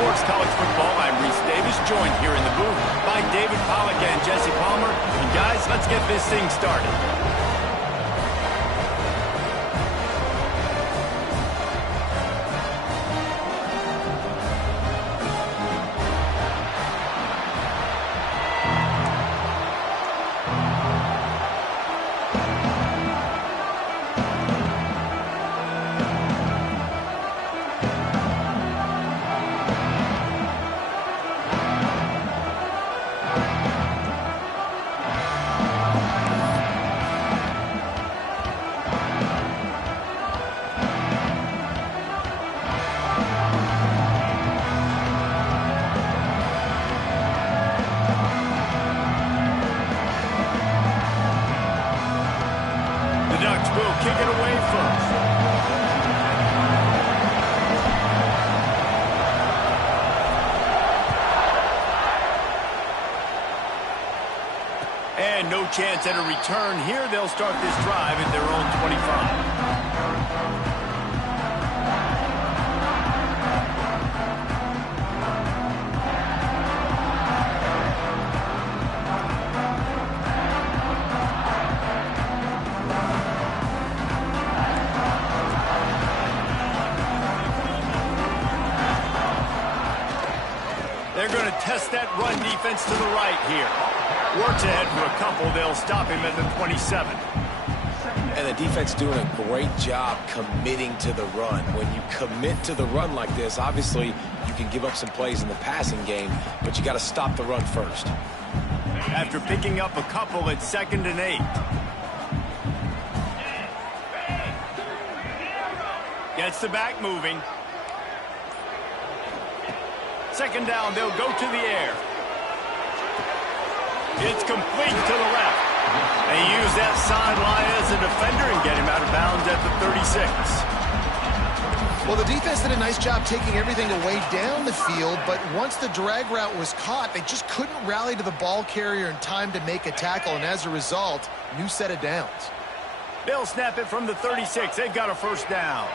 Sports College Football. I'm Reese Davis, joined here in the booth by David Pollack and Jesse Palmer. And guys, let's get this thing started. Will kick it away first. And no chance at a return here. They'll start this drive at their own 25. They're going to test that run defense to the right here. Works ahead for a couple. They'll stop him at the 27. And the defense doing a great job committing to the run. When you commit to the run like this, obviously you can give up some plays in the passing game, but you got to stop the run first. After picking up a couple, it's 2nd and 8. Gets the back moving. 2nd down, they'll go to the air. It's complete to the left. They use that sideline as a defender and get him out of bounds at the 36. Well, the defense did a nice job taking everything away down the field, but once the drag route was caught, they just couldn't rally to the ball carrier in time to make a tackle, and as a result, new set of downs. They'll snap it from the 36. They've got a 1st down.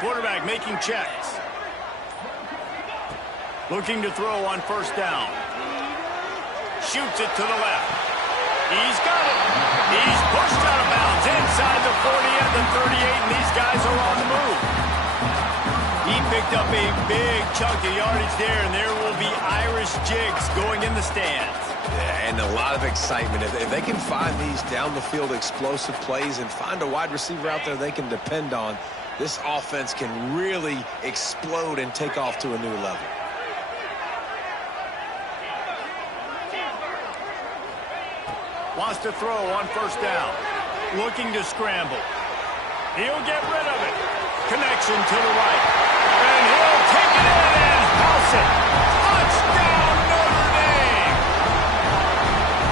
Quarterback making checks. Looking to throw on 1st down. Shoots it to the left. He's got it. He's pushed out of bounds inside the 40 and the 38, and these guys are on the move. He picked up a big chunk of yardage there, and there will be Irish jigs going in the stands. Yeah, and a lot of excitement. If they can find these down-the-field explosive plays and find a wide receiver out there they can depend on, this offense can really explode and take off to a new level. Wants to throw on 1st down. Looking to scramble. He'll get rid of it. Connection to the right. And he'll take it in and house it. Touchdown, Notre Dame!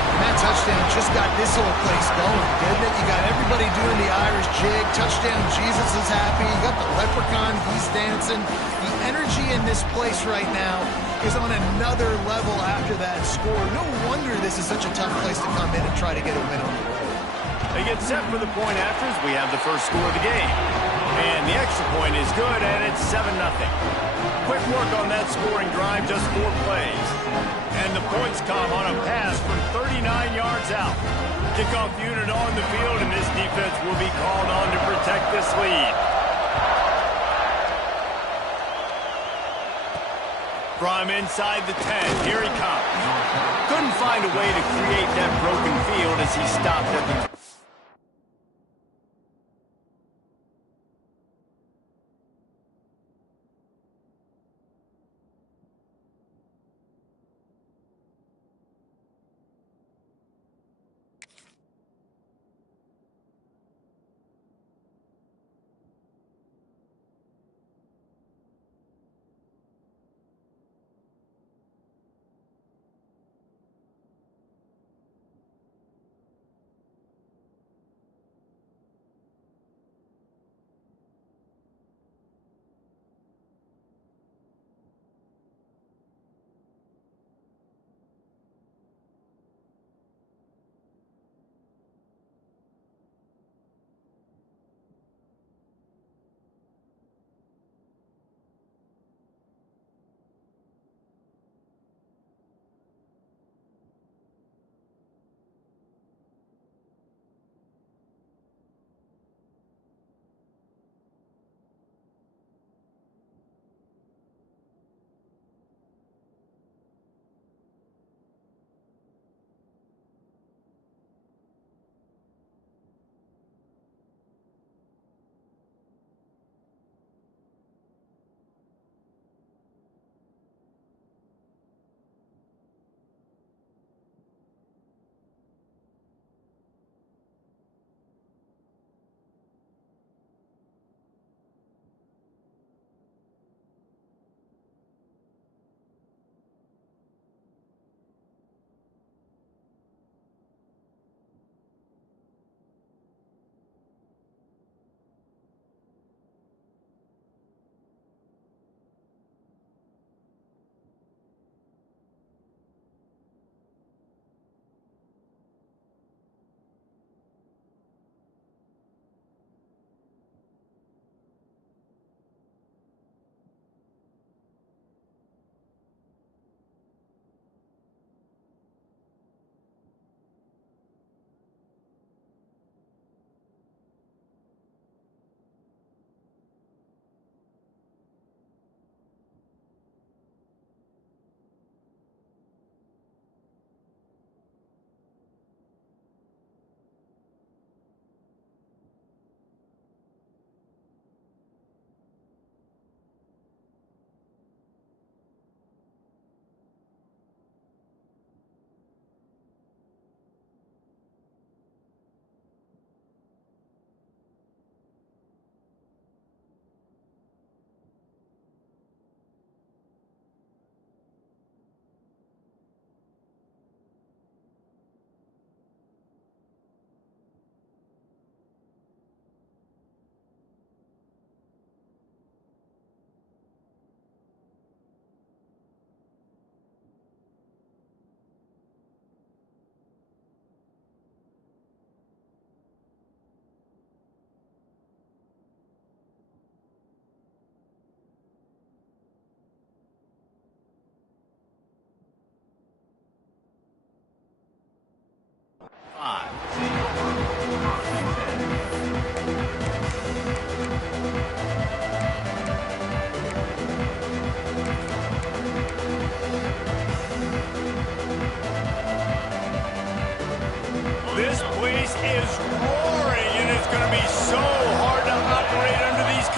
And that touchdown just got this whole place going, didn't it? You got everybody doing the Irish jig. Touchdown, Jesus is happy. You got the leprechaun, he's dancing. The energy in this place right now is on another level after that score. No wonder this is such a tough place to come in and try to get a win on the road. They get set for the point afters. We have the first score of the game. And the extra point is good, and it's 7-0. Quick work on that scoring drive, just 4 plays. And the points come on a pass from 39 yards out. Kickoff unit on the field, and this defense will be called on to protect this lead. From inside the 10, here he comes. Couldn't find a way to create that broken field as he stopped at the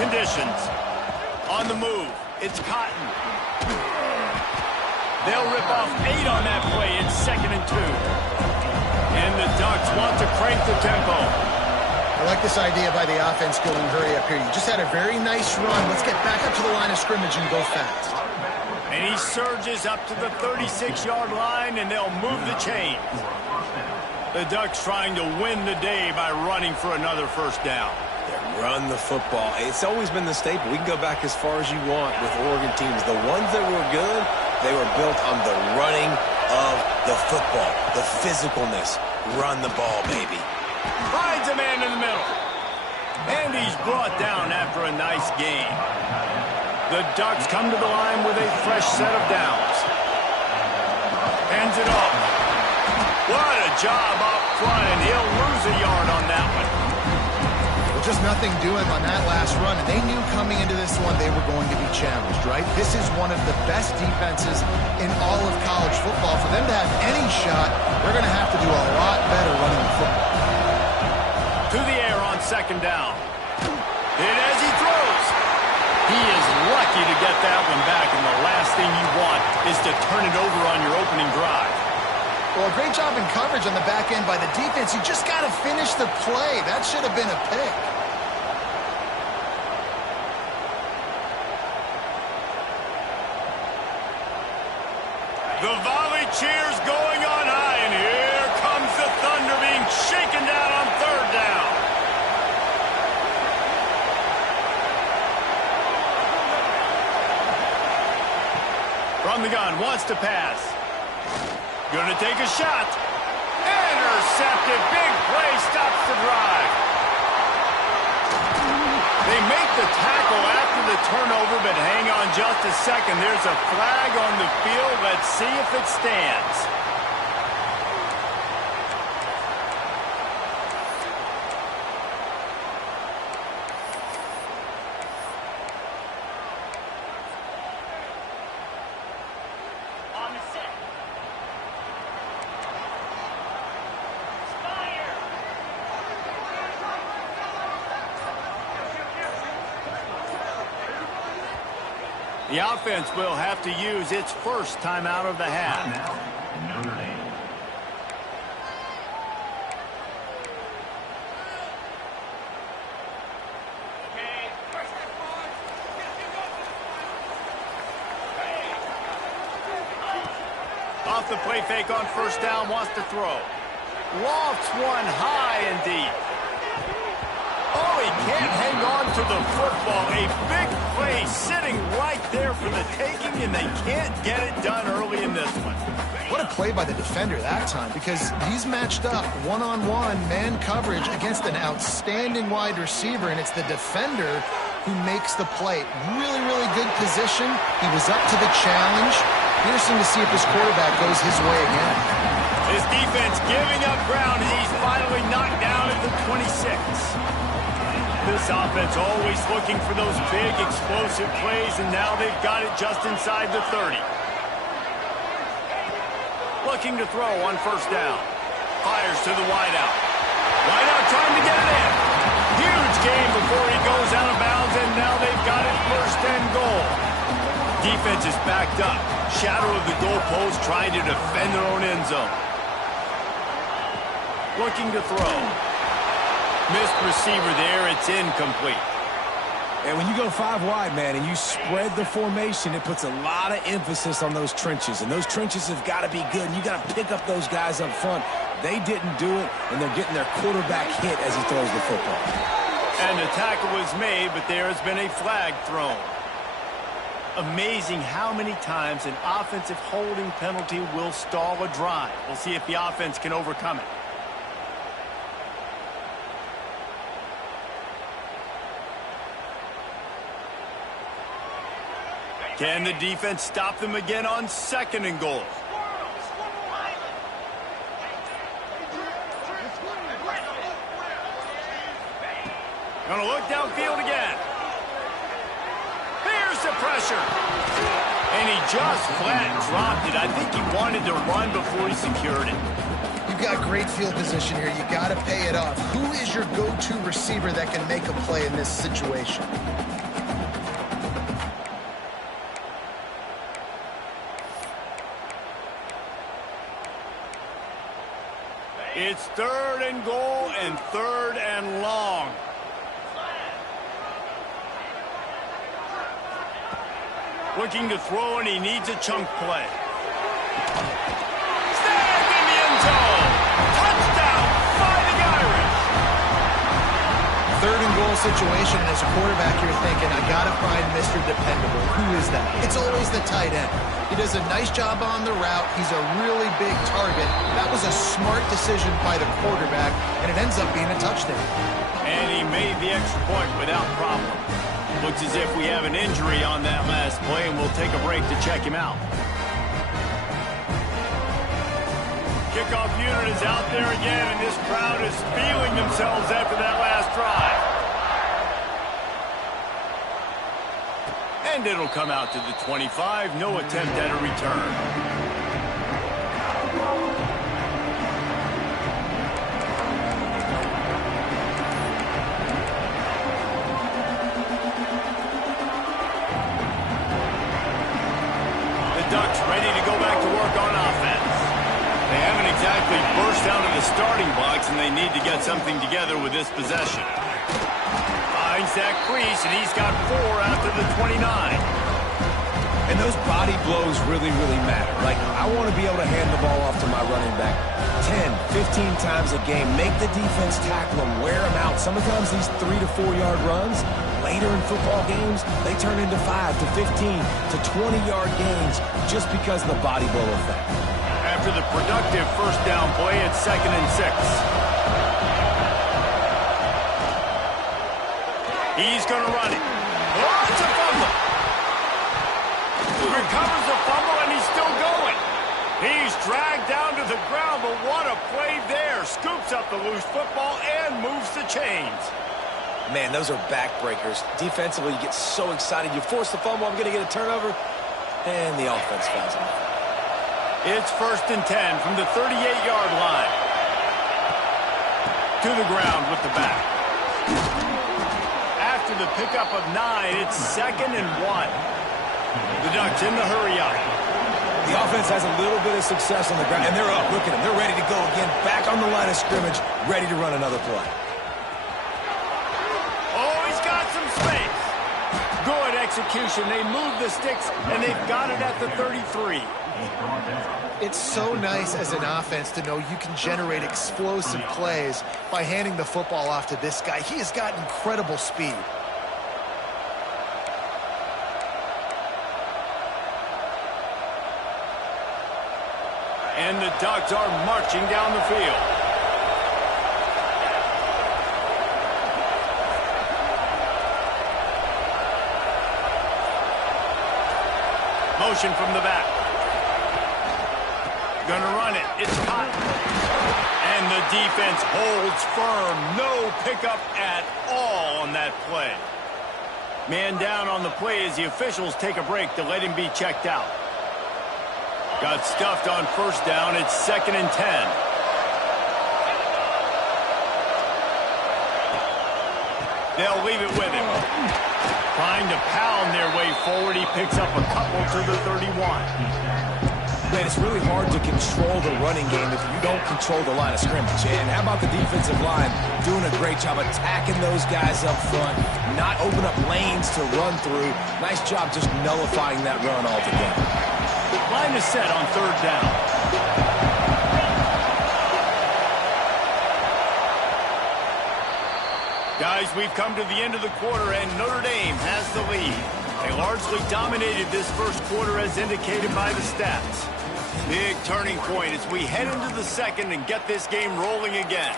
conditions. On the move, it's Cotton. They'll rip off 8 on that play. It's 2nd and 2. And the Ducks want to crank the tempo. I like this idea by the offense going hurry up here. You just had a very nice run. Let's get back up to the line of scrimmage and go fast. And he surges up to the 36-yard line, and they'll move the chains. The Ducks trying to win the day by running for another first down. Run the football. It's always been the staple. We can go back as far as you want with Oregon teams. The ones that were good, they were built on the running of the football, the physicalness. Run the ball, baby. Finds a man in the middle. And he's brought down after a nice gain. The Ducks come to the line with a fresh set of downs. Hands it off. What a job up front, and he'll lose a yard on that one. Well, just nothing doing on that last run, and they knew coming into this one they were going to be challenged, right? This is one of the best defenses in all of college football. For them to have any shot, they're going to have to do a lot better running the football. To the air on 2nd down. Hit as he throws. He is lucky to get that one back, and the last thing you want is to turn it over on your opening drive. Well, a great job in coverage on the back end by the defense. You just got to finish the play. That should have been a pick. The volley cheers going on high, and here comes the Thunder being shaken down on 3rd down. From the gun, wants to pass. Gonna take a shot. Intercepted. Big play, stops the drive. They make the tackle after the turnover, but hang on just a second. There's a flag on the field. Let's see if it stands. The offense will have to use its first timeout of the half. Notre Dame. Off the play fake on 1st down, wants to throw. Lofts one high and deep. Oh, he can't hang on to the football. A big play sitting right there for the taking, and they can't get it done early in this one. What a play by the defender that time, because he's matched up one-on-one man coverage against an outstanding wide receiver, and it's the defender who makes the play. Really, really good position. He was up to the challenge. Interesting to see if his quarterback goes his way again. His defense giving up ground as he's finally knocked down at the 26. This offense always looking for those big, explosive plays, and now they've got it just inside the 30. Looking to throw on 1st down. Fires to the wideout. Wideout trying to get it in. Huge game before he goes out of bounds, and now they've got it 1st and goal. Defense is backed up. Shadow of the goalpost trying to defend their own end zone. Looking to throw. Missed receiver there. It's incomplete. And when you go 5 wide, man, and you spread the formation, it puts a lot of emphasis on those trenches. And those trenches have got to be good. And you got to pick up those guys up front. They didn't do it, and they're getting their quarterback hit as he throws the football. And the tackle was made, but there has been a flag thrown. Amazing how many times an offensive holding penalty will stall a drive. We'll see if the offense can overcome it. Can the defense stop them again on 2nd and goal? Gonna look downfield again. Here's the pressure. And he just flat dropped it. I think he wanted to run before he secured it. You've got great field position here. You got to pay it off. Who is your go-to receiver that can make a play in this situation? It's 3rd and goal and 3rd and long. Looking to throw, and he needs a chunk play. Snagged in the end zone. Touchdown, Fighting Irish. 3rd and goal situation, and as a quarterback, you're thinking, I got to find Mr. Dependable. Who is that? It's always the tight end. He does a nice job on the route. He's a really big target. That was a smart decision by the quarterback, and it ends up being a touchdown. And he made the extra point without problem. Looks as if we have an injury on that last play, and we'll take a break to check him out. Kickoff unit is out there again, and this crowd is feeling themselves after that last drive. And it'll come out to the 25. No attempt at a return. The Ducks ready to go back to work on offense. They haven't exactly burst out of the starting blocks, and they need to get something together with this possession. Finds that crease, and he's got 4 after the 29. And those body blows really, really matter. Like, I want to be able to hand the ball off to my running back 10, 15 times a game. Make the defense tackle them, wear them out. Sometimes these 3 to 4 yard runs, later in football games, they turn into 5 to 15 to 20-yard gains just because of the body blow effect. After the productive first down play, it's 2nd and 6. He's going to run it. Oh, it's a fumble. Recovers the fumble, and he's still going. He's dragged down to the ground, but what a play there. Scoops up the loose football and moves the chains. Man, those are backbreakers. Defensively, you get so excited. You force the fumble, I'm going to get a turnover, and the offense fouls him. It's 1st and 10 from the 38-yard line. To the ground with the back. After the pickup of 9, it's 2nd and 1. The Ducks in the hurry up. The offense has a little bit of success on the ground, and they're up. Look at them. They're ready to go again. Back on the line of scrimmage, ready to run another play. Oh, he's got some space. Good execution. They move the sticks, and they've got it at the 33. It's so nice as an offense to know you can generate explosive plays by handing the football off to this guy. He has got incredible speed. And the Ducks are marching down the field. Motion from the back. Gonna run it. It's caught. And the defense holds firm. No pickup at all on that play. Man down on the play as the officials take a break to let him be checked out. Got stuffed on first down. It's 2nd and 10. They'll leave it with him. Trying to pound their way forward. He picks up a couple to the 31. Man, it's really hard to control the running game if you don't control the line of scrimmage. And how about the defensive line doing a great job attacking those guys up front, not open up lanes to run through. Nice job just nullifying that run altogether. Line is set on 3rd down. Guys, we've come to the end of the quarter, and Notre Dame has the lead. They largely dominated this first quarter as indicated by the stats. Big turning point as we head into the second and get this game rolling again.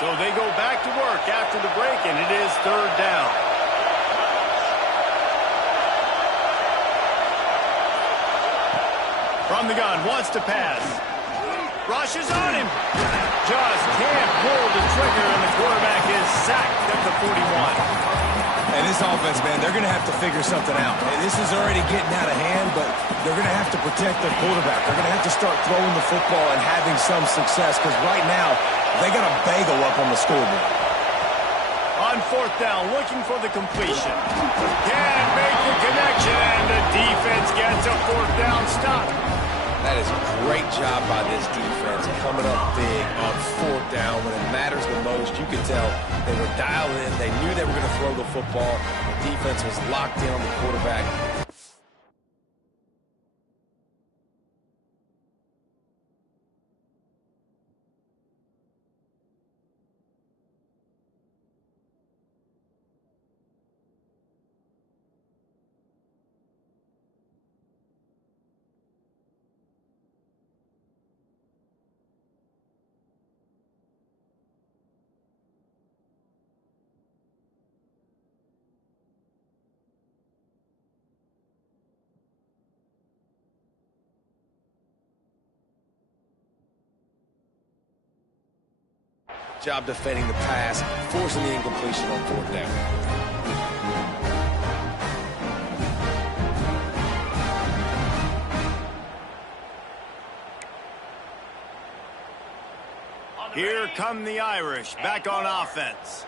So they go back to work after the break, and it is 3rd down. From the gun, wants to pass. Rushes on him. Just can't pull the trigger, and the quarterback is sacked at the 41. And this offense, man, they're going to have to figure something out. And this is already getting out of hand, but they're going to have to protect their quarterback. They're going to have to start throwing the football and having some success, because right now, they got a bagel up on the scoreboard. On fourth down, looking for the completion. Can't make the connection, and the defense gets a fourth down stop. That is a great job by this defense, coming up big on fourth down when it matters the most. You could tell they were dialed in. They knew they were going to throw the football. The defense was locked in on the quarterback. Job defending the pass, forcing the incompletion on fourth down. Here come the Irish, back on offense.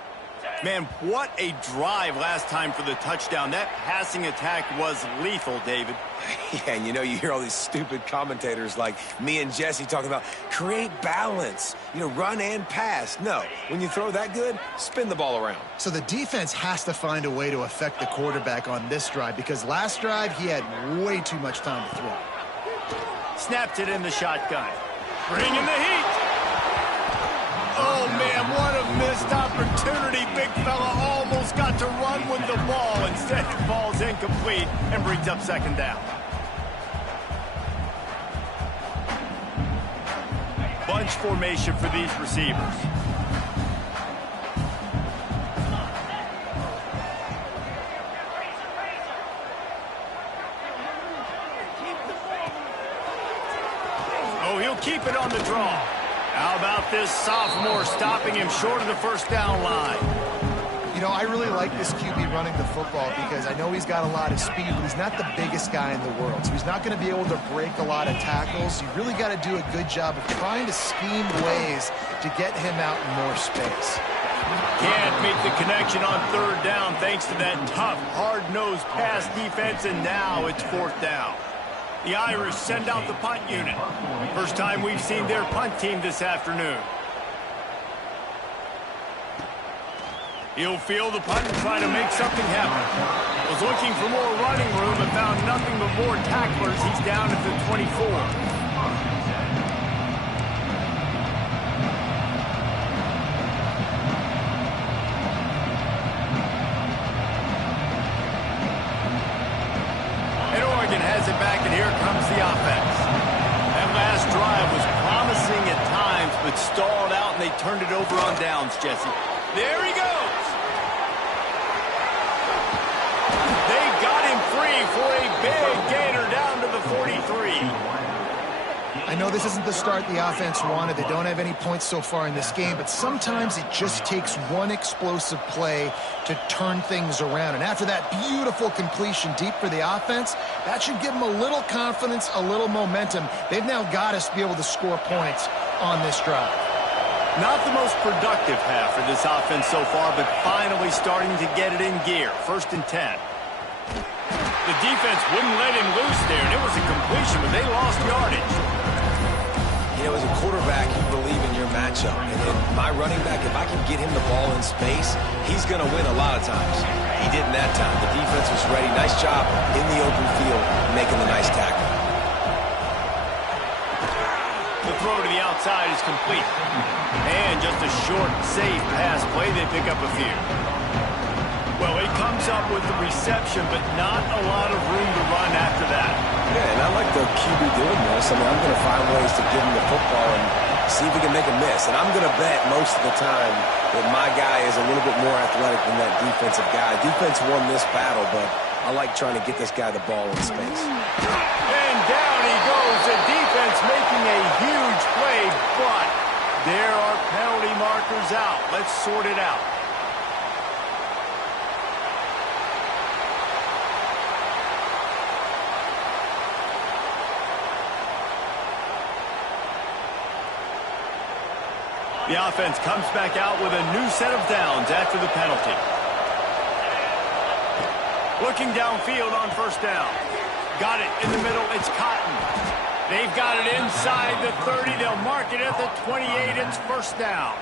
Man, what a drive last time for the touchdown. That passing attack was lethal, David. Yeah, and you know, you hear all these stupid commentators like me and Jesse talking about create balance, you know, run and pass. No, when you throw that good, spin the ball around. So the defense has to find a way to affect the quarterback on this drive, because last drive he had way too much time to throw. Snapped it in the shotgun. Bringing the heat. Oh, man, what a missed opportunity. Big fella almost got to run with the ball. Instead, it falls incomplete and brings up second down. Bunch formation for these receivers. Oh, he'll keep it on the draw. How about this sophomore stopping him short of the first down line? You know, I really like this QB running the football because I know he's got a lot of speed, but he's not the biggest guy in the world. So he's not going to be able to break a lot of tackles. You really got to do a good job of trying to scheme ways to get him out in more space. Can't make the connection on third down thanks to that tough, hard-nosed pass defense, and now it's fourth down. The Irish send out the punt unit. First time we've seen their punt team this afternoon. He'll field the punt and try to make something happen. Was looking for more running room and found nothing but more tacklers. He's down at the 24. Has it back, and here comes the offense. That last drive was promising at times, but stalled out, and they turned it over on downs, Jesse. There he goes. They got him free for a big gainer down to the 43. I know this isn't the start the offense wanted. They don't have any points so far in this game, but sometimes it just takes one explosive play to turn things around. And after that beautiful completion deep for the offense, that should give them a little confidence, a little momentum. They've now got us to be able to score points on this drive. Not the most productive half for this offense so far, but finally starting to get it in gear. 1st and 10. The defense wouldn't let him loose there, and it was a completion, but they lost yardage. You know, as a quarterback, you believe in your matchup. And then my running back, if I can get him the ball in space, he's going to win a lot of times. He didn't that time. The defense was ready. Nice job in the open field, making the nice tackle. The throw to the outside is complete. And just a short, safe pass play. They pick up a few. Well, he comes up with the reception, but not a lot of room to run after that. Yeah, and I like the QB doing this. I mean, I'm going to find ways to give him the football and see if he can make a miss. And I'm going to bet most of the time that my guy is a little bit more athletic than that defensive guy. Defense won this battle, but I like trying to get this guy the ball in space. And down he goes. The defense making a huge play, but there are penalty markers out. Let's sort it out. The offense comes back out with a new set of downs after the penalty. Looking downfield on first down. Got it in the middle. It's Cotton. They've got it inside the 30. They'll mark it at the 28. It's first down.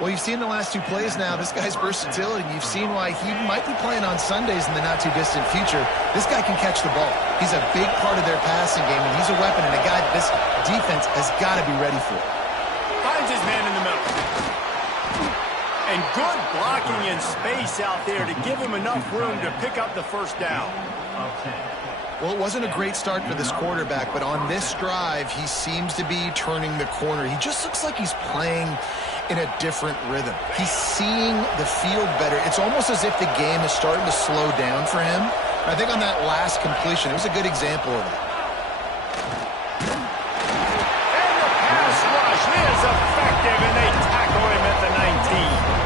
Well, you've seen the last two plays now. This guy's versatility. You've seen why he might be playing on Sundays in the not-too-distant future. This guy can catch the ball. He's a big part of their passing game, and he's a weapon and a guy that this defense has got to be ready for. Finds his man in the middle. And good blocking in space out there to give him enough room to pick up the first down. Well, it wasn't a great start for this quarterback, but on this drive, he seems to be turning the corner. He just looks like he's playing in a different rhythm. He's seeing the field better. It's almost as if the game is starting to slow down for him. I think on that last completion, it was a good example of that. And the pass rush is effective, and they tackle him at the 19.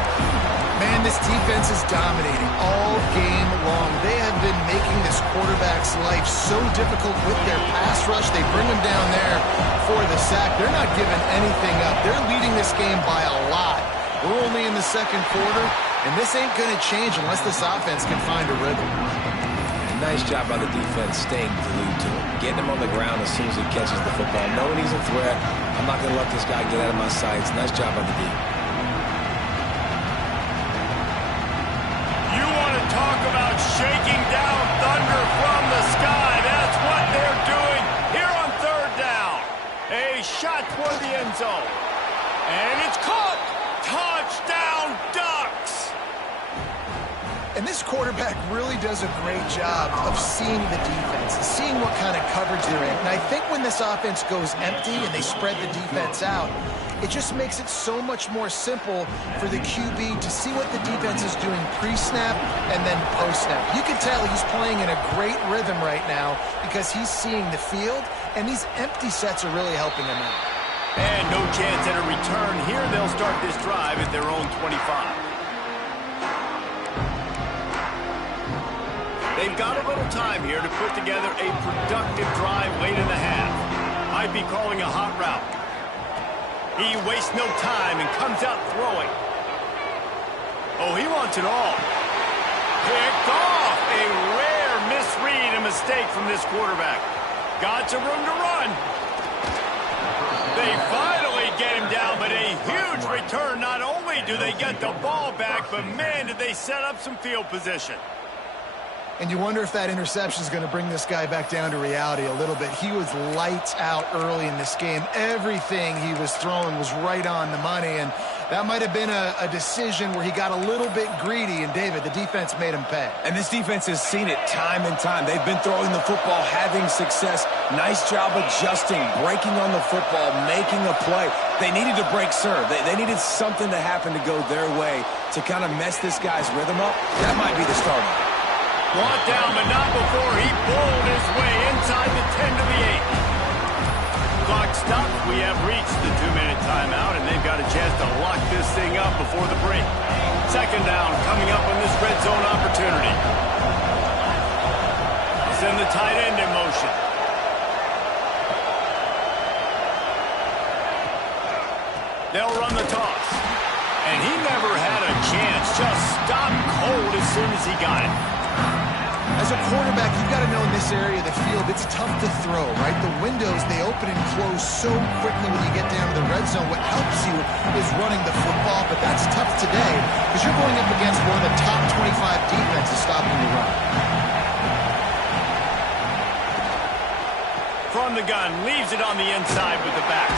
Man, this defense is dominating all game long. They have been making this quarterback's life so difficult with their pass rush. They bring him down there for the sack. They're not giving anything up. They're leading this game by a lot. We're only in the second quarter, and this ain't going to change unless this offense can find a rhythm. Nice job by the defense staying glued to him. Getting him on the ground as soon as he catches the football. Knowing he's a threat, I'm not going to let this guy get out of my sights. Nice job by the D. You want to talk about shaking down thunder from the sky. That's what they're doing here on third down. A shot toward the end zone. And it's caught. Touchdown, Ducks. And this quarterback really does a great job of seeing the defense and seeing what kind of coverage they're in. And I think when this offense goes empty and they spread the defense out, it just makes it so much more simple for the QB to see what the defense is doing pre-snap and then post-snap. You can tell he's playing in a great rhythm right now because he's seeing the field, and these empty sets are really helping him out. And no chance at a return here. They'll start this drive at their own 25. They've got a little time here to put together a productive drive late in the half. Might be calling a hot route. He wastes no time and comes out throwing. Oh, he wants it all. Picked off. A rare misread and mistake from this quarterback. Got some room to run. They finally get him down, but a huge return. Not only do they get the ball back, but man, did they set up some field position. And you wonder if that interception is going to bring this guy back down to reality a little bit. He was lights out early in this game. Everything he was throwing was right on the money, and that might have been a decision where he got a little bit greedy, and David, the defense made him pay. And this defense has seen it time and time. They've been throwing the football, having success. Nice job adjusting, breaking on the football, making a play. They needed to break serve. They needed something to happen to go their way to kind of mess this guy's rhythm up. That might be the start. Brought down, but not before he bowled his way inside the 10 to the 8. Clock stopped. We have reached the 2-minute timeout, and they've got a chance to lock this thing up before the break. Second down coming up on this red zone opportunity. Send the tight end in motion. They'll run the toss. And he never had a chance. Just stopped cold as soon as he got it. As a quarterback, you've got to know in this area of the field, it's tough to throw, right? The windows, they open and close so quickly when you get down to the red zone. What helps you is running the football, but that's tough today because you're going up against one of the top 25 defenses stopping the run. From the gun, leaves it on the inside with the back.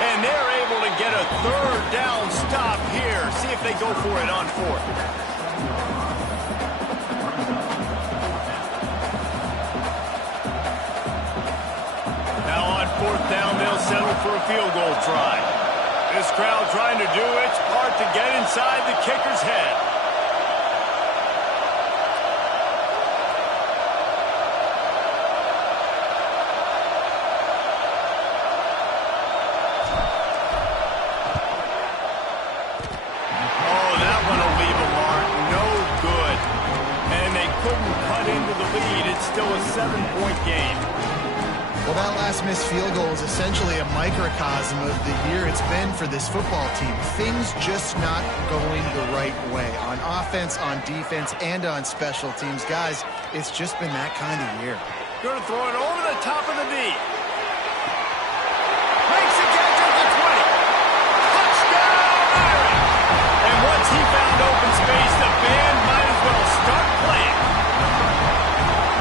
And they're able to get a third down stop here. See if they go for it on fourth. Fourth down, they'll settle for a field goal try. This crowd trying to do its part to get inside the kicker's head. Oh, that one will leave a mark. No good. And they couldn't cut into the lead. It's still a 7-point game. Well, that last missed field goal is essentially a microcosm of the year it's been for this football team. Things just not going the right way on offense, on defense, and on special teams. Guys, it's just been that kind of year. Going to throw it over the top of the knee. Makes the catch at the 20. Touchdown, Irish! And once he found open space, the band might as well start playing.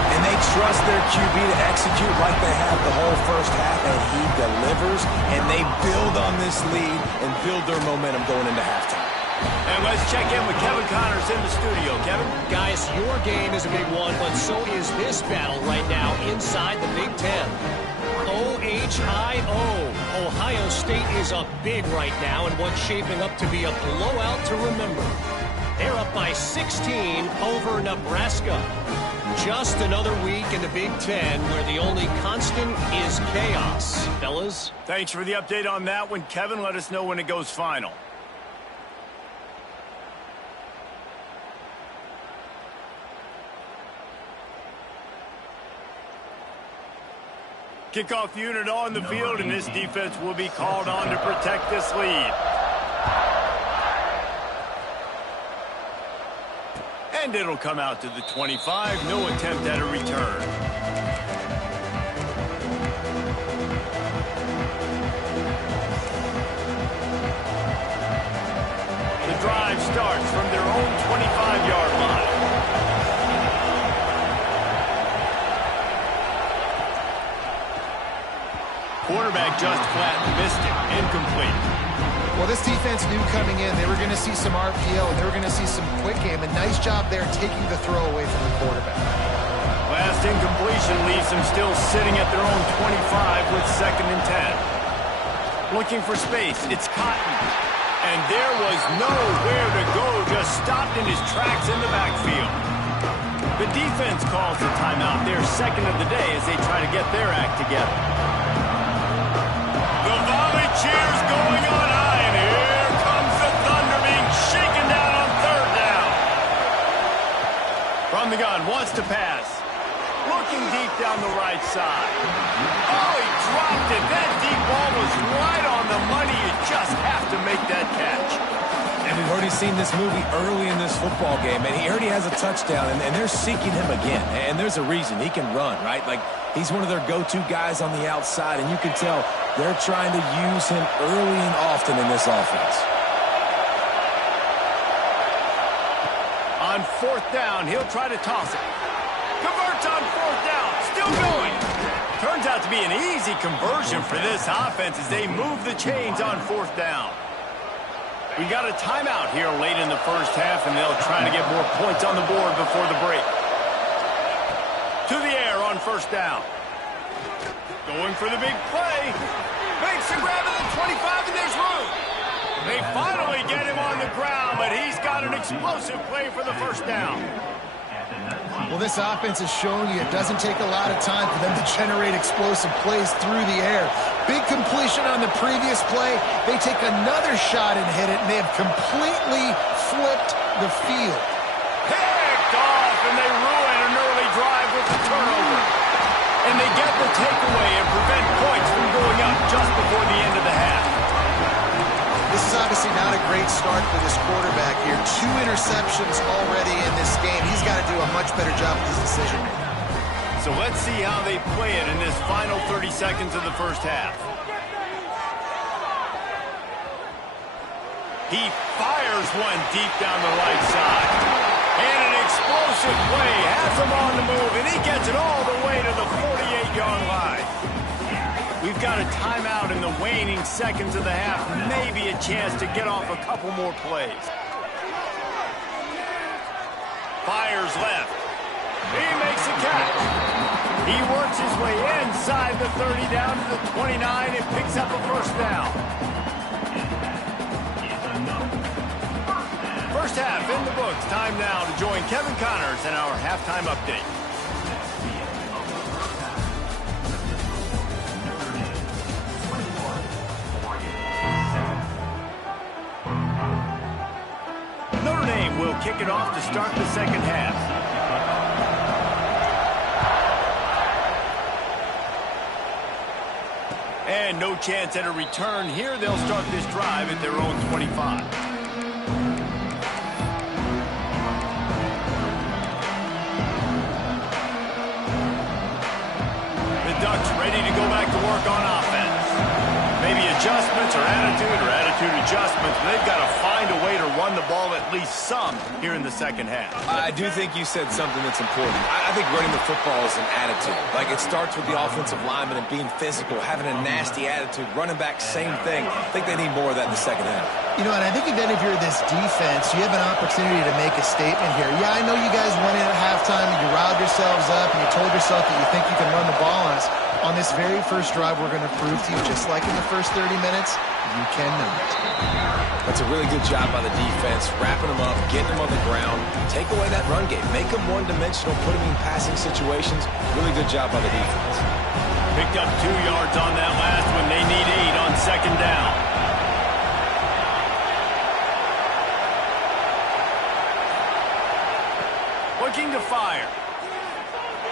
And they trust their QB to execute like they have the whole first half, and he delivers, and they build on this lead and build their momentum going into halftime. And let's check in with Kevin Connors in the studio. Kevin? Guys, your game is a big one, but so is this battle right now inside the Big Ten. OHIO. Ohio State is up big right now, and what's shaping up to be a blowout to remember. They're up by 16 over Nebraska. Just another week in the Big Ten where the only constant is chaos. Fellas? Thanks for the update on that one, Kevin. Let us know when it goes final. Kickoff unit on the field, and this defense will be called on to protect this lead. And it'll come out to the 25. No attempt at a return. The drive starts from their own 25-yard line. Quarterback just flat missed it. Incomplete. Well, this defense knew coming in they were going to see some RPO, and they were going to see some quick game. A nice job there taking the throw away from the quarterback. Last incompletion leaves them still sitting at their own 25 with 2nd and 10. Looking for space. It's Cotton. And there was nowhere to go. Just stopped in his tracks in the backfield. The defense calls the timeout. Their second of the day as they try to get their act together. The volley cheers going on high, and here comes the Thunder being shaken down on 3rd down. From the gun, wants to pass. Looking deep down the right side. Oh, he dropped it. That deep ball was right on the money. You just have to make that catch. And we've already seen this movie early in this football game, and he already has a touchdown, and they're seeking him again. And there's a reason. He can run, right? Like, he's one of their go-to guys on the outside, and you can tell they're trying to use him early and often in this offense. On 4th down, he'll try to toss it. Converts on 4th down. Still going. Turns out to be an easy conversion for this offense as they move the chains on 4th down. We got a timeout here late in the first half, and they'll try to get more points on the board before the break. To the air on 1st down. Going for the big play. Makes the grab at the 25, and there's room. They finally get him on the ground, but he's got an explosive play for the 1st down. Well, this offense has shown you it doesn't take a lot of time for them to generate explosive plays through the air. Big completion on the previous play. They take another shot and hit it, and they have completely flipped the field. Picked off, and they ruin an early drive with the turnover. And they get the takeaway and prevent points from going up just before the end of the half. This is obviously not a great start for this quarterback here. 2 interceptions already in this game. He's got to do a much better job with his decision-making. So let's see how they play it in this final 30 seconds of the first half. He fires one deep down the right side. And an explosive play has him on the move, and he gets it all the way to the 48-yard line. We've got a timeout in the waning seconds of the half. Maybe a chance to get off a couple more plays. Fires left. He makes a catch. He works his way inside the 30 down to the 29 and picks up a 1st down. First half in the books. Time now to join Kevin Connors in our halftime update. Notre Dame will kick it off to start the second half. And no chance at a return here. They'll start this drive at their own 25. The Ducks ready to go back to work on offense. Maybe adjustments or attitude adjustments. They've got to find a way to run the ball at least some here in the second half. I do think you said something that's important. I think running the football is an attitude. Like, it starts with the offensive lineman and being physical, having a nasty attitude. Running back, same thing. I think they need more of that in the second half. You know, and I think then if you're this defense, you have an opportunity to make a statement here. Yeah, I know you guys went in at halftime and you riled yourselves up and you told yourself that you think you can run the ball on us. On this very first drive, we're going to prove to you, just like in the first 30 minutes, you cannot. That's a really good job by the defense, wrapping them up, getting them on the ground, take away that run game, make them one-dimensional, put them in passing situations. Really good job by the defense. Picked up 2 yards on that last one. They need 8 on second down. Looking to fire.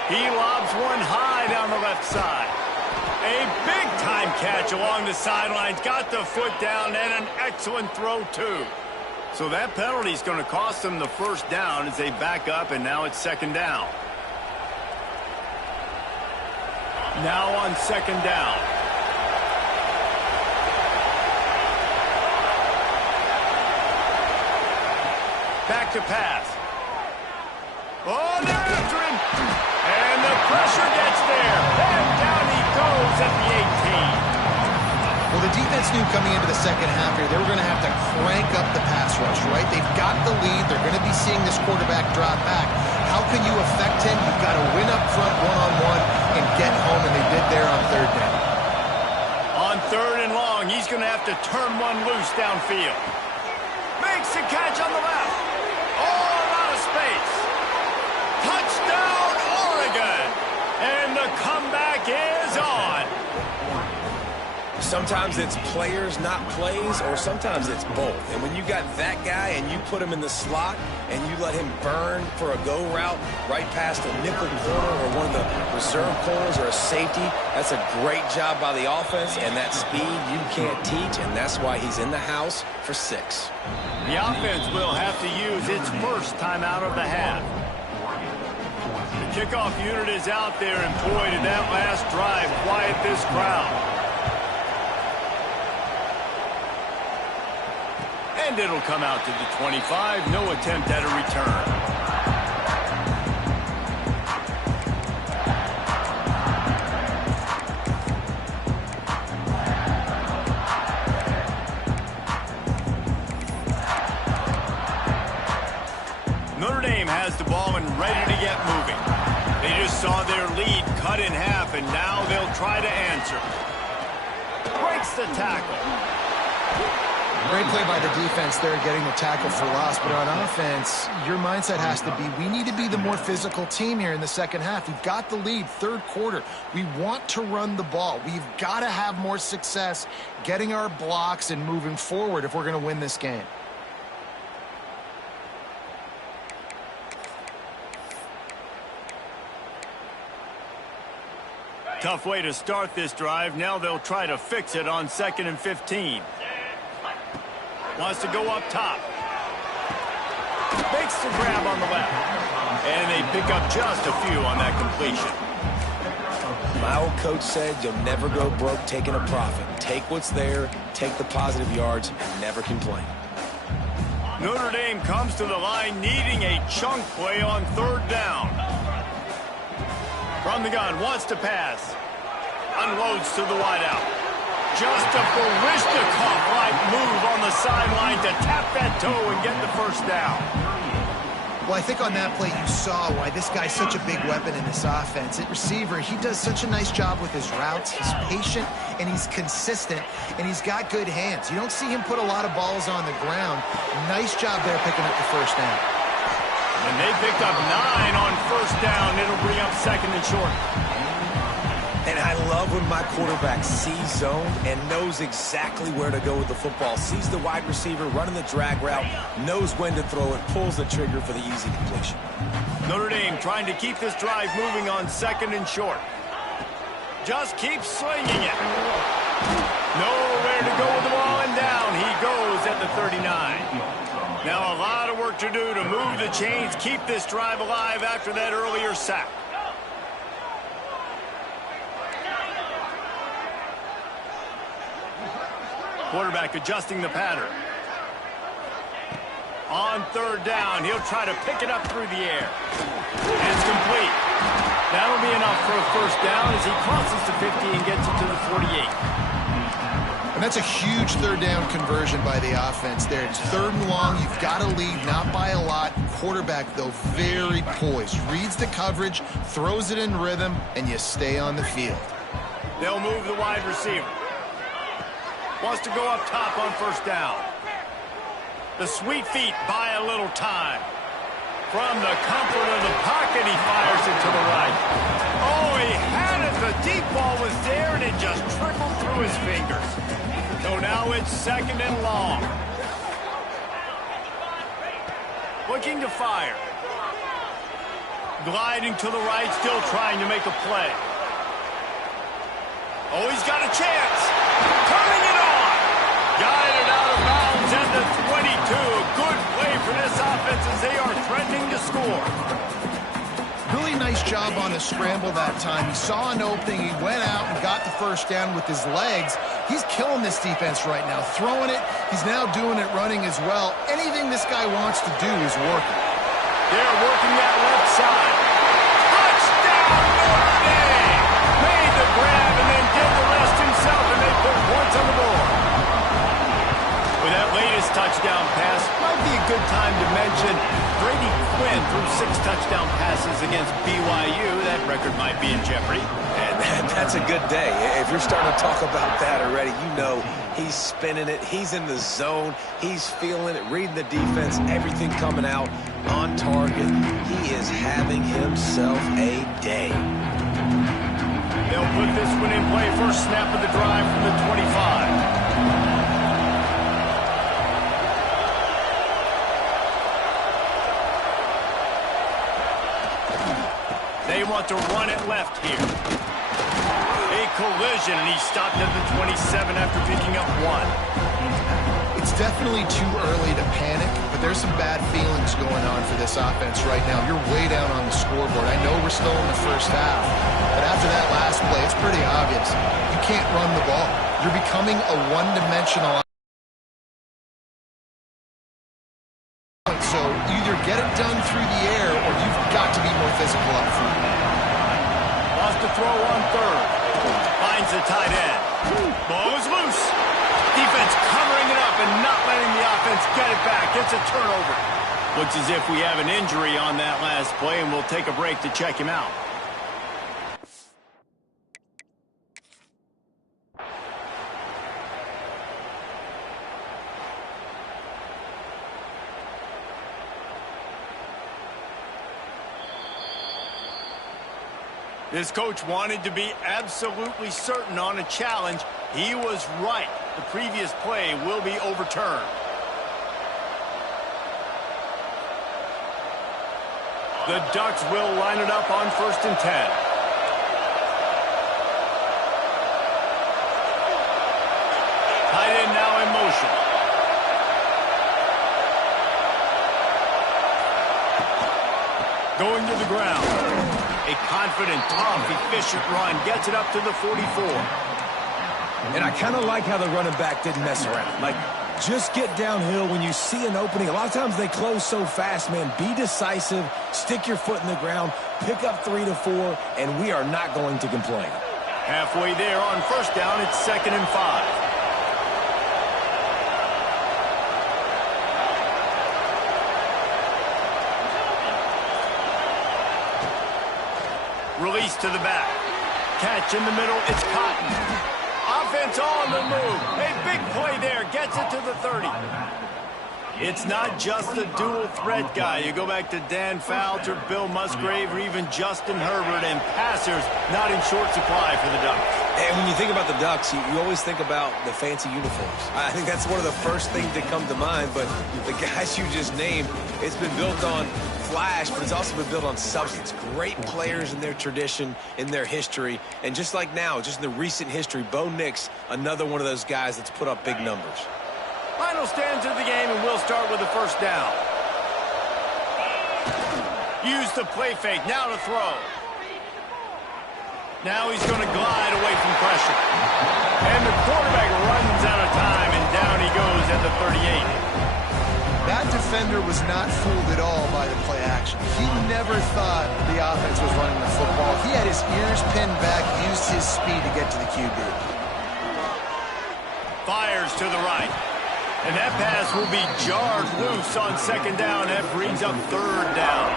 He lobs one high down the left side. A big-time catch along the sidelines. Got the foot down and an excellent throw, too. So that penalty is going to cost them the first down as they back up, and now it's second down. Now on second down. Back to pass. Oh, they're after him. And the pressure gets there. And down he goes at the 18. Well, the defense knew coming into the second half here, they were going to have to crank up the pass rush, right? They've got the lead. They're going to be seeing this quarterback drop back. How can you affect him? You've got to win up front one-on-one and get home, and they did there on third down. On third and long, he's going to have to turn one loose downfield. Makes the catch on the left. All out of space. Touchdown, Oregon! And the comeback is on. Sometimes it's players, not plays, or sometimes it's both. And when you got that guy and you put him in the slot and you let him burn for a go route right past a nickel corner or one of the reserve corners or a safety, that's a great job by the offense, and that speed you can't teach, and that's why he's in the house for 6. The offense will have to use its first timeout of the half. The kickoff unit is out there, and boy, did that last drive quiet this crowd. And it'll come out to the 25. No attempt at a return. Notre Dame has the ball and ready to get moving. They just saw their lead cut in half, and now they'll try to answer. Breaks the tackle. Great play by the defense there, getting the tackle for loss. But on offense, your mindset has to be, we need to be the more physical team here in the second half. We've got the lead, third quarter. We want to run the ball. We've got to have more success getting our blocks and moving forward if we're going to win this game. Tough way to start this drive. Now they'll try to fix it on 2nd and 15. Wants to go up top. Makes the grab on the left. And they pick up just a few on that completion. My old coach said you'll never go broke taking a profit. Take what's there, take the positive yards, and never complain. Notre Dame comes to the line needing a chunk play on third down. From the gun, wants to pass. Unloads to the wideout. Just a Barishnikov-like move on the sideline to tap that toe and get the first down. Well, I think on that play you saw why this guy's such a big weapon in this offense. At receiver, he does such a nice job with his routes. He's patient, and he's consistent, and he's got good hands. You don't see him put a lot of balls on the ground. Nice job there picking up the first down. And they picked up 9 on first down. It'll bring up 2nd and short. And I love when my quarterback sees zone and knows exactly where to go with the football. Sees the wide receiver running the drag route, knows when to throw it, pulls the trigger for the easy completion. Notre Dame trying to keep this drive moving on 2nd and short. Just keep slinging it. Nowhere to go with the ball, and down he goes at the 39. Now a lot of work to do to move the chains, keep this drive alive after that earlier sack. Quarterback adjusting the pattern. On third down, he'll try to pick it up through the air. And it's complete. That'll be enough for a first down as he crosses the 50 and gets it to the 48. And that's a huge third down conversion by the offense there. It's third and long. You've got to lead, not by a lot. Quarterback, though, very poised. Reads the coverage, throws it in rhythm, and you stay on the field. They'll move the wide receiver. Wants to go up top on first down. The sweet feet buy a little time. From the comfort of the pocket, he fires it to the right. Oh, he had it. The deep ball was there, and it just trickled through his fingers. So now it's second and long. Looking to fire. Gliding to the right, still trying to make a play. Oh, he's got a chance. Turning it on. Guided out of bounds at the 22. A good play for this offense as they are threatening to score. Really nice job on the scramble that time. He saw an opening. He went out and got the first down with his legs. He's killing this defense right now. Throwing it. He's now doing it running as well. Anything this guy wants to do is working. They're working that left side. Touchdown, Notre Dame! Made the grab and then did the rest himself, and they put points on the board. With that latest touchdown pass, might be a good time to mention Brady Quinn threw 6 touchdown passes against BYU. That record might be in jeopardy. And that's a good day. If you're starting to talk about that already, you know he's spinning it. He's in the zone. He's feeling it, reading the defense, everything coming out on target. He is having himself a day. They'll put this one in play. First snap of the drive from the 25. They want to run it left here. A collision, and he stopped at the 27 after picking up 1. It's definitely too early to panic, but there's some bad feelings going on for this offense right now. You're way down on the scoreboard. I know we're still in the first half, but after that last play, it's pretty obvious. You can't run the ball. You're becoming a one-dimensional offense. So either get it done through the air or you've got to be more physical up front. Wants to throw on third. Finds the tight end. Ball is loose. Defense covering it up and not letting the offense get it back. It's a turnover. Looks as if we have an injury on that last play, and we'll take a break to check him out. This coach wanted to be absolutely certain on a challenge. He was right. The previous play will be overturned. The Ducks will line it up on 1st and 10. Tight end now in motion. Going to the ground. A confident, tough, efficient run gets it up to the 44. And I kind of like how the running back didn't mess around. Like, just get downhill when you see an opening. A lot of times they close so fast, man. Be decisive, stick your foot in the ground, pick up 3 to 4, and we are not going to complain. Halfway there on first down, it's 2nd and 5. Release to the back. Catch in the middle. It's Cotton. Offense on the move. A big play there. Gets it to the 30. It's not just a dual threat guy. You go back to Dan Fouts or Bill Musgrave or even Justin Herbert, and passers not in short supply for the Ducks. And when you think about the Ducks, you always think about the fancy uniforms. I think that's one of the first things that come to mind, but the guys you just named, it's been built on flash, but it's also been built on substance. Great players in their tradition, in their history, and just like now, just in the recent history, Bo Nix, another one of those guys that's put up big numbers. Final stands of the game, and we'll start with the first down. Use the play fake, now to throw. Now he's going to glide away from pressure. And the quarterback runs out of time, and down he goes at the 38. That defender was not fooled at all by the play action. He never thought the offense was running the football. He had his ears pinned back, used his speed to get to the QB. Fires to the right. And that pass will be jarred loose on second down. That brings up third down.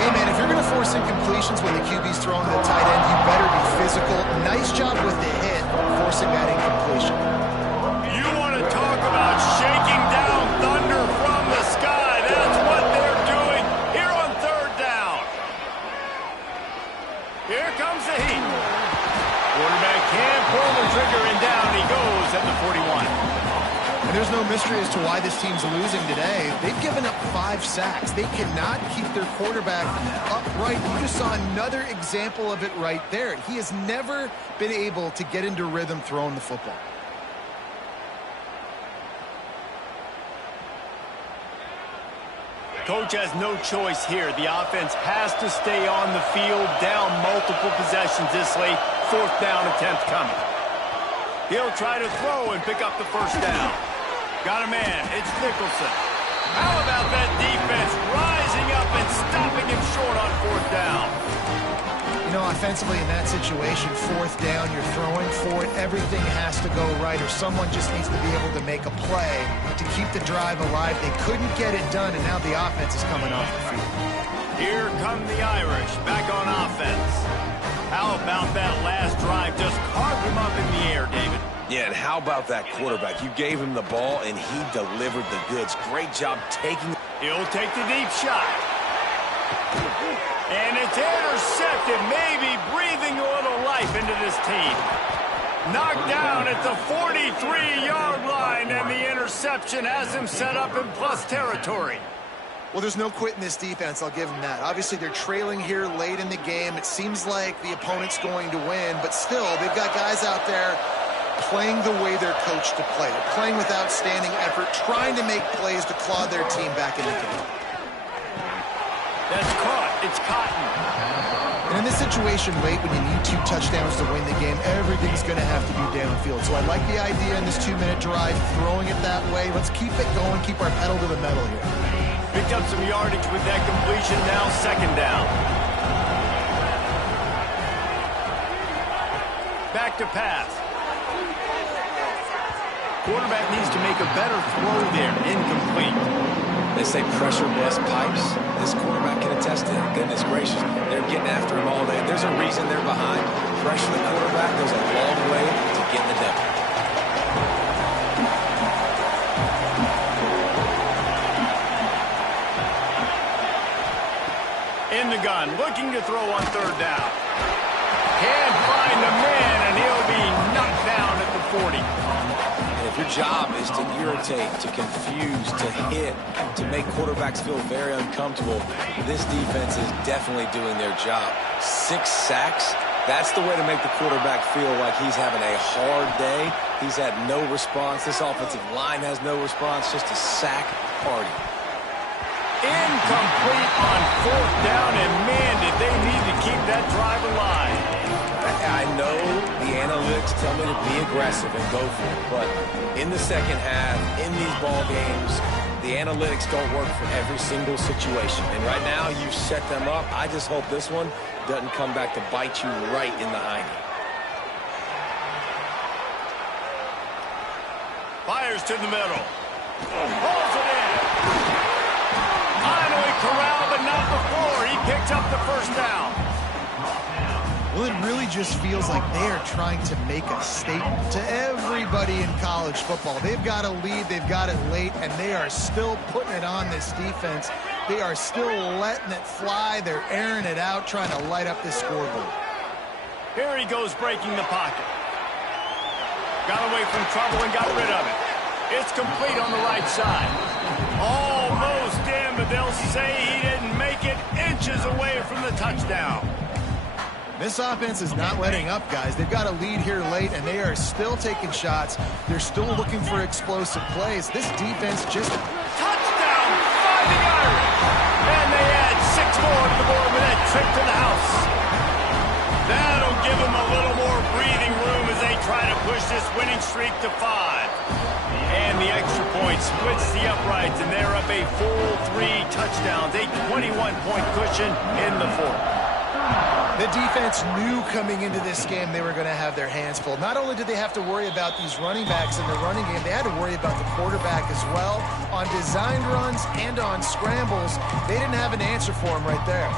Hey, man, if you're going to force incompletions when the QB's throwing to the tight end, you better be physical. Nice job with the hit, forcing that incompletion. You want to talk about shaking down thunder from the sky. That's what they're doing here on third down. Here comes the heat. Quarterback can't pull the trigger, and down he goes at the 41. And there's no mystery as to why this team's losing today. They've given up 5 sacks. They cannot keep their quarterback upright. You just saw another example of it right there. He has never been able to get into rhythm throwing the football. Coach has no choice here. The offense has to stay on the field, down multiple possessions this late. Fourth down attempt coming. He'll try to throw and pick up the first down. Got a man. It's Nicholson. How about that defense rising up and stopping him short on fourth down? You know, offensively in that situation, fourth down, you're throwing for it. Everything has to go right, or someone just needs to be able to make a play to keep the drive alive. They couldn't get it done, and now the offense is coming off the field. Here come the Irish back on offense. How about that last drive? Just carved him up in the air, David. Yeah, and how about that quarterback? You gave him the ball, and he delivered the goods. Great job taking. He'll take the deep shot. And it's intercepted, maybe breathing a little life into this team. Knocked down at the 43-yard line, and the interception has him set up in plus territory. Well, there's no quit in this defense, I'll give them that. Obviously, they're trailing here late in the game. It seems like the opponent's going to win, but still, they've got guys out there playing the way they're coached to play. They're playing with outstanding effort, trying to make plays to claw their team back in the game. That's caught. It's Cotton. And in this situation late, when you need 2 touchdowns to win the game, everything's going to have to be downfield. So I like the idea in this 2-minute drive, throwing it that way. Let's keep it going, keep our pedal to the metal here. Picked up some yardage with that completion. Now second down. Back to pass. Quarterback needs to make a better throw there. Incomplete. They say pressure bust pipes. This quarterback can attest to that. Goodness gracious. They're getting after him all day. There's a reason they're behind. Pressure the quarterback goes a long way to getting the devil. In the gun, looking to throw on third down. Can't find the man, and he'll be knocked down at the 40. And if your job is to irritate, to confuse, to hit, to make quarterbacks feel very uncomfortable, this defense is definitely doing their job. 6 sacks, that's the way to make the quarterback feel like he's having a hard day. He's had no response. This offensive line has no response, just a sack party. Incomplete on fourth down, and man, did they need to keep that drive alive. I know the analytics tell me to be aggressive and go for it, but in the second half, in these ball games, the analytics don't work for every single situation. And right now, you set them up. I just hope this one doesn't come back to bite you right in the hiney. Fires to the middle. Pulls it in. Finally corralled, but not before. He picks up the first down. Well, it really just feels like they are trying to make a statement to everybody in college football. They've got a lead, they've got it late, and they are still putting it on this defense. They are still letting it fly. They're airing it out, trying to light up this scoreboard. Here he goes breaking the pocket. Got away from trouble and got rid of it. It's complete on the right side. Almost in, but they'll say he didn't make it, inches away from the touchdown. This offense is not letting up, guys. They've got a lead here late, and they are still taking shots. They're still looking for explosive plays. This defense just... Touchdown by the Irish. And they add 6 more to the board with that trip to the house. That'll give them a little more breathing room as they try to push this winning streak to 5. And the extra point splits the uprights, and they're up a full 3 touchdowns, a 21-point cushion in the fourth. The defense knew coming into this game they were going to have their hands full. Not only did they have to worry about these running backs in the running game, they had to worry about the quarterback as well. On designed runs and on scrambles, they didn't have an answer for him right there.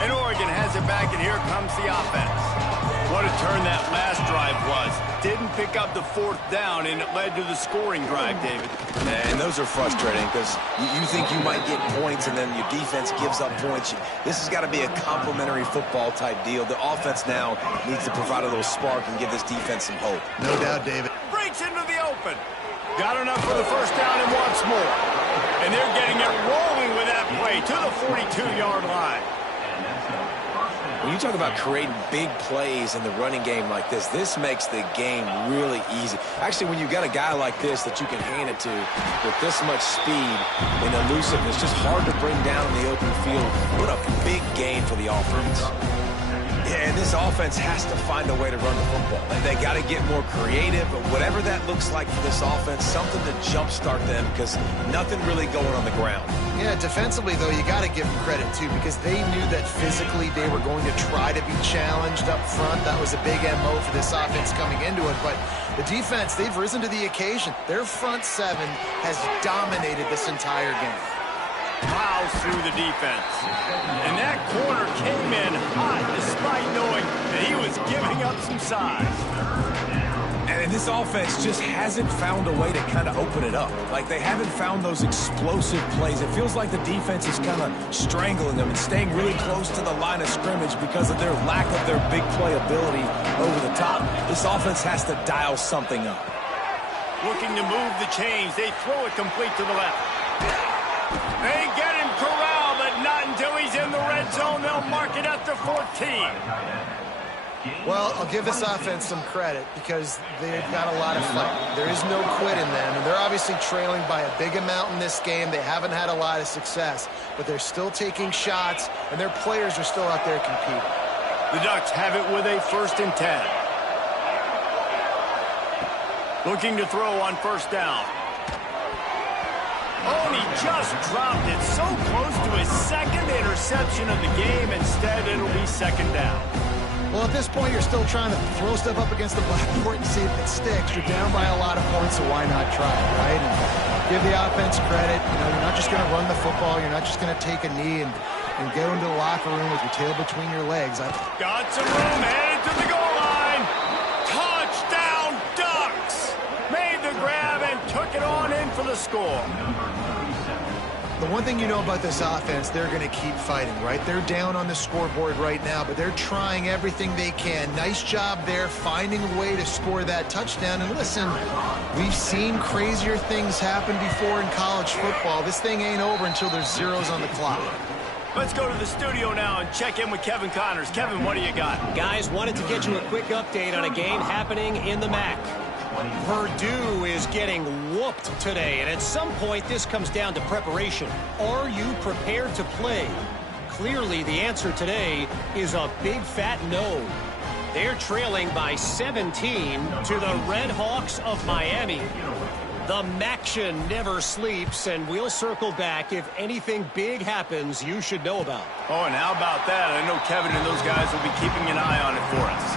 And Oregon has it back, and here comes the offense. What a turn that last drive was. Didn't pick up the 4th down, and it led to the scoring drive, David. And those are frustrating because you think you might get points, and then your defense gives up points. This has got to be a complementary football type deal. The offense now needs to provide a little spark and give this defense some hope. No doubt, David. Breaks into the open. Got enough for the first down and wants more. And they're getting it rolling with that play to the 42-yard line. When you talk about creating big plays in the running game like this makes the game really easy. Actually, when you've got a guy like this that you can hand it to with this much speed and elusiveness, just hard to bring down in the open field. What a big game for the offense. Yeah, and this offense has to find a way to run the football. And they got to get more creative, but whatever that looks like for this offense, something to jumpstart them because nothing really going on the ground. Yeah, defensively, though, you got to give them credit, too, because they knew that physically they were going to try to be challenged up front. That was a big MO for this offense coming into it. But the defense, they've risen to the occasion. Their front 7 has dominated this entire game. Plows through the defense. And that corner came in hot despite knowing that he was giving up some size. And this offense just hasn't found a way to kind of open it up. Like, they haven't found those explosive plays. It feels like the defense is kind of strangling them and staying really close to the line of scrimmage because of their lack of their big play ability over the top. This offense has to dial something up. Looking to move the chains. They throw it complete to the left. They get him corralled, but not until he's in the red zone. They'll mark it at the 14. Well, I'll give this offense some credit because they've got a lot of fight. There is no quit in them, and they're obviously trailing by a big amount in this game. They haven't had a lot of success, but they're still taking shots, and their players are still out there competing. The Ducks have it with a 1st and 10. Looking to throw on 1st down. Oh, he just dropped it so close to his 2nd interception of the game. Instead, it'll be 2nd down. Well, at this point, you're still trying to throw stuff up against the blackboard and see if it sticks. You're down by a lot of points, so why not try it, right? And give the offense credit. You know, you're not just going to run the football. You're not just going to take a knee and go into the locker room with your tail between your legs. Got some room, headed to the goal line. Touchdown, Ducks! Made the grab and took it on in for the score. The one thing you know about this offense, they're going to keep fighting, right? They're down on the scoreboard right now, but they're trying everything they can. Nice job there, finding a way to score that touchdown. And listen, we've seen crazier things happen before in college football. This thing ain't over until there's zeros on the clock. Let's go to the studio now and check in with Kevin Connors. Kevin, what do you got? Guys, wanted to get you a quick update on a game happening in the MAC. Purdue is getting whooped today, and at some point this comes down to preparation. Are you prepared to play? Clearly the answer today is a big fat no. They're trailing by 17 to the Red Hawks of Miami. The MACtion never sleeps, and we'll circle back if anything big happens you should know about. Oh, and how about that? I know Kevin and those guys will be keeping an eye on it for us.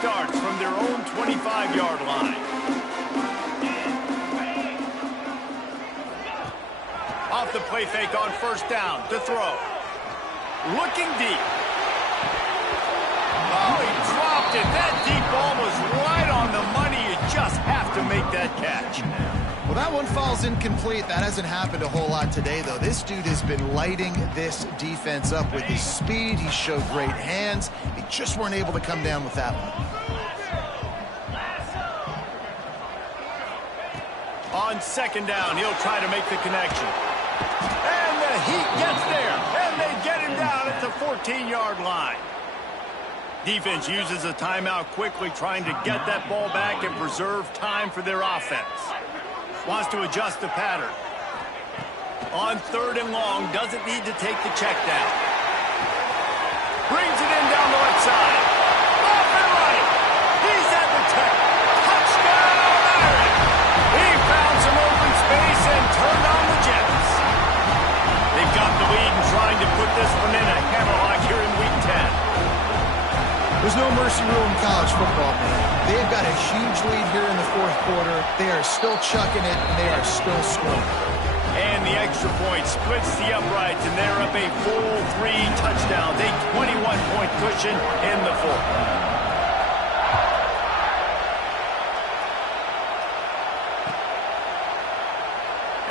Starts from their own 25-yard line. Off the play fake on 1st down to throw. looking deep. Oh, he dropped it. That deep ball was right on the money. You just have to make that catch. Well, that one falls incomplete. That hasn't happened a whole lot today, though. This dude has been lighting this defense up with his speed. He showed great hands. They just weren't able to come down with that one. On second down, he'll try to make the connection. And the Heat gets there. And they get him down at the 14-yard line. Defense uses a timeout quickly, trying to get that ball back and preserve time for their offense. Wants to adjust the pattern. On third and long, doesn't need to take the check down. Brings it in down the left side. Off and right. He's at the 10. Touchdown, Aaron. He found some open space and turned on the Jets. They've got the lead and trying to put this one in a hammerlock here in Week 10. There's no mercy rule in college football, man. They've got a huge lead here in the fourth quarter. They are still chucking it, and they are still scoring. And the extra point splits the uprights, and they're up a full 3 touchdowns, a 21-point cushion in the fourth.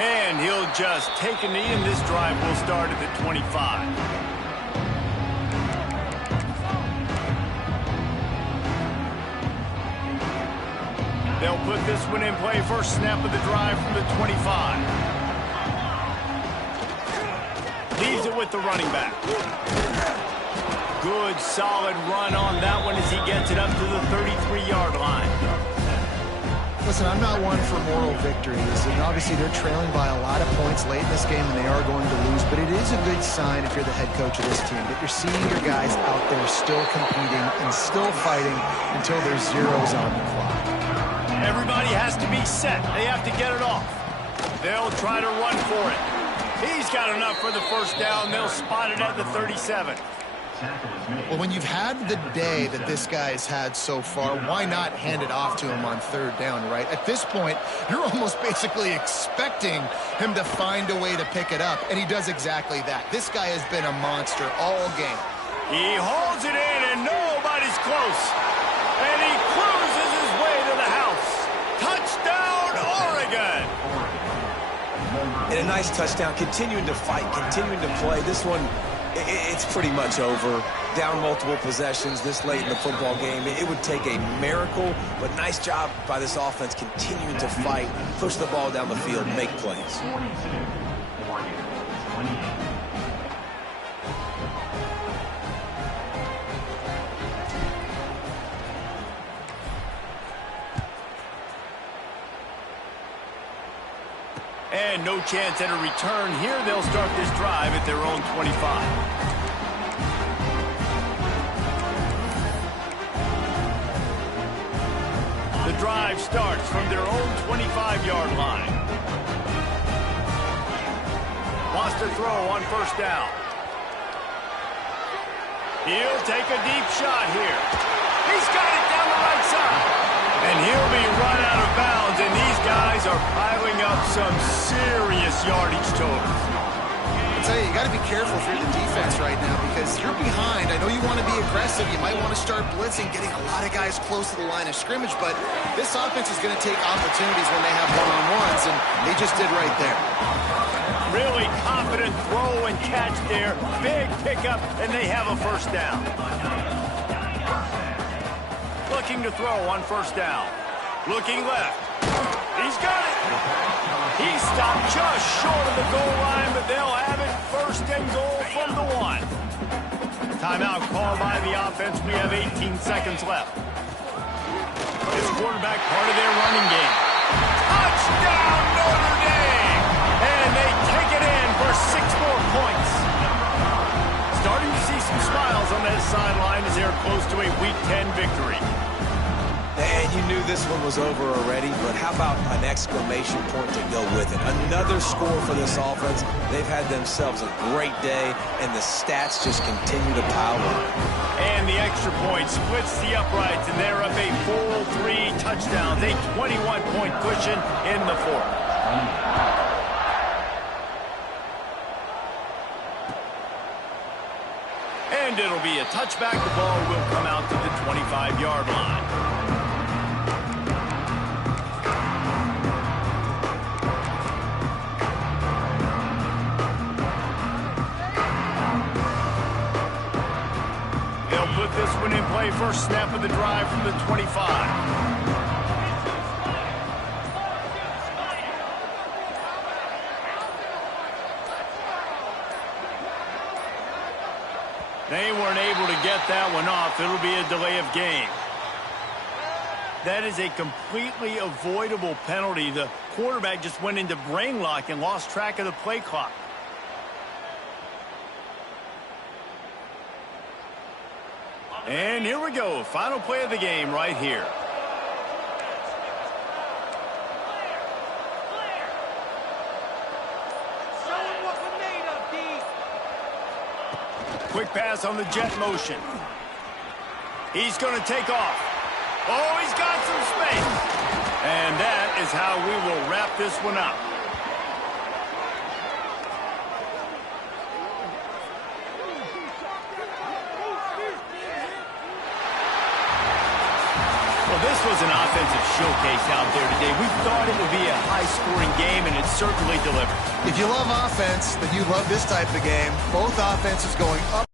And he'll just take a knee, and this drive will start at the 25. They'll put this one in play. First snap of the drive from the 25. Leaves it with the running back. Good, solid run on that one as he gets it up to the 33-yard line. Listen, I'm not one for moral victories, and obviously they're trailing by a lot of points late in this game, and they are going to lose, but it is a good sign if you're the head coach of this team that you're seeing your guys out there still competing and still fighting until there's zeros on the clock. Everybody has to be set. They have to get it off. They'll try to run for it. He's got enough for the first down. They'll spot it at the 37. Well, when you've had the day that this guy's had so far, why not hand it off to him on third down, right? At this point, you're almost basically expecting him to find a way to pick it up, and he does exactly that. This guy has been a monster all game. He holds it in, and nobody's close. And he cruises his way to the house. Touchdown, Oregon! And a nice touchdown, continuing to fight, continuing to play. This one, it's pretty much over. Down multiple possessions this late in the football game. It would take a miracle, but nice job by this offense continuing to fight, push the ball down the field, make plays. And no chance at a return here. They'll start this drive at their own 25. The drive starts from their own 25-yard line. Wants to throw on first down. He'll take a deep shot here. He's got it down the right side. And he'll be run out of bounds, and these guys are piling up some serious yardage totals. I tell you, you got to be careful if you're the defense right now because you're behind. I know you want to be aggressive. You might want to start blitzing, getting a lot of guys close to the line of scrimmage, but this offense is going to take opportunities when they have one-on-ones, and they just did right there. Really confident throw and catch there. Big pickup, and they have a first down. Looking to throw on first down. Looking left. He's got it. He stopped just short of the goal line, but they'll have it first and goal from the 1. Timeout called by the offense. We have 18 seconds left. This quarterback part of their running game. Touchdown, Notre Dame! And they take it in for 6 more points. Starting to see some smiles on that sideline as they're close to a Week 10 victory. And you knew this one was over already, but how about an exclamation point to go with it? Another score for this offense. They've had themselves a great day, and the stats just continue to pile up. And the extra point splits the uprights, and they're up a full 3 touchdowns, a 21-point cushion in the fourth. And it'll be a touchback. The ball will come out to the 25-yard line. They'll put this one in play. First snap of the drive from the 25. They weren't able to get that one off. It'll be a delay of game. That is a completely avoidable penalty. The quarterback just went into brain lock and lost track of the play clock. And here we go. Final play of the game right here. Quick pass on the jet motion. He's going to take off. Oh, he's got some space. And that is how we will wrap this one up. Well, this was an offensive showcase out there today. We thought it would be a high-scoring game, and it certainly delivered. If you love offense, then you love this type of game. Both offenses going up.